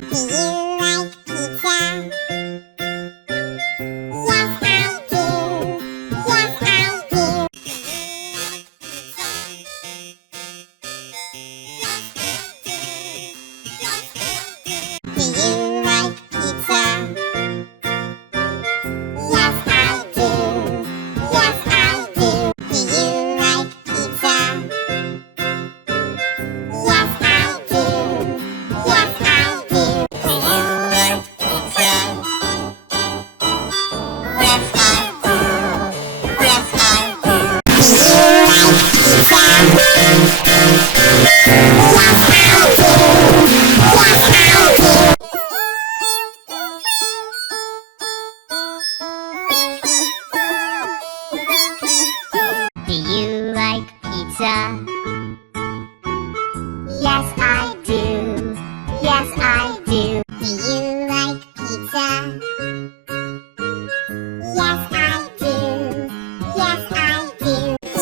Do you like pizza? Yes, I do. Yes, I do. Do you like pizza? Yes, I do. Yes, I do. Do you like pizza? Yes, I do. Yes, I do. Do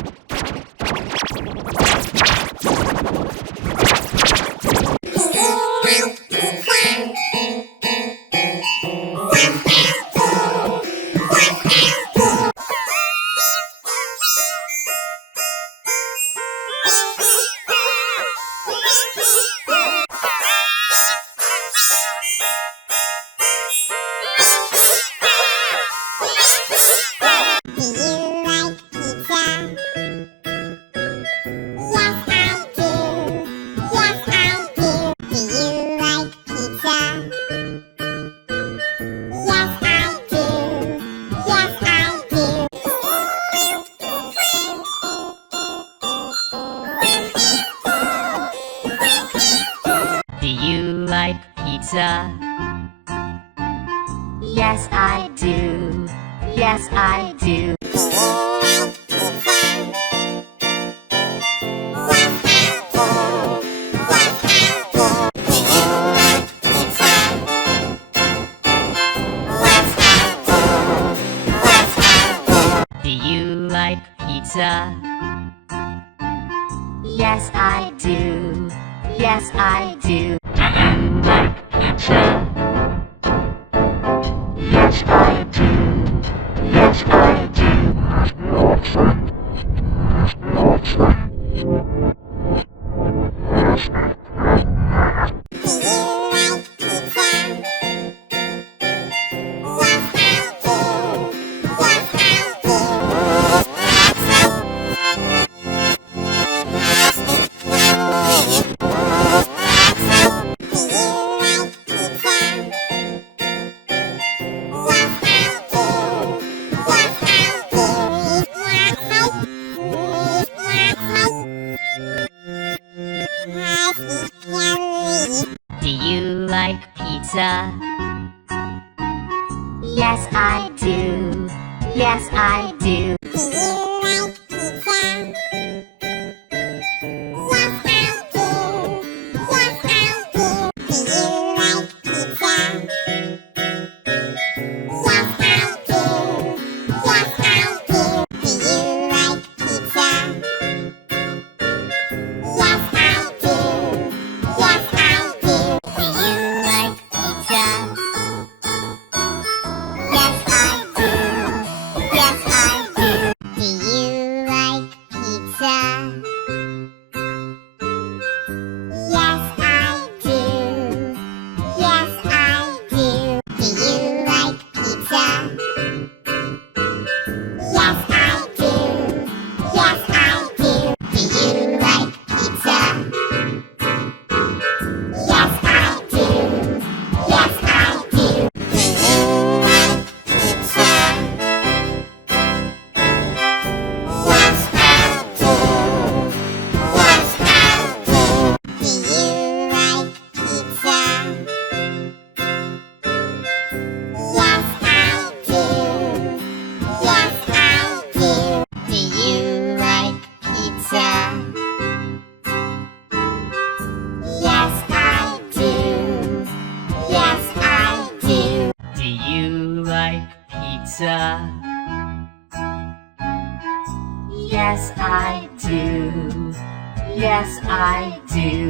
you like pizza? Yes, I do. Yes, I do. Do you like pizza? Yes, I do. Yes, I do. Do you like pizza? Yes, I do. Yes, I do. Do you like pizza? Yes, I do. Yes, I do. Do you like pizza? Do you like pizza? Yes, I do. Yes, I do. Do you like pizza? Yes, I do. Yes, I do. Do you like pizza? Yes, I do. Yes, I do. Do you like pizza? Yes, I do. Yes, I do. Do you pizza? Yes, I do. Yes, I do.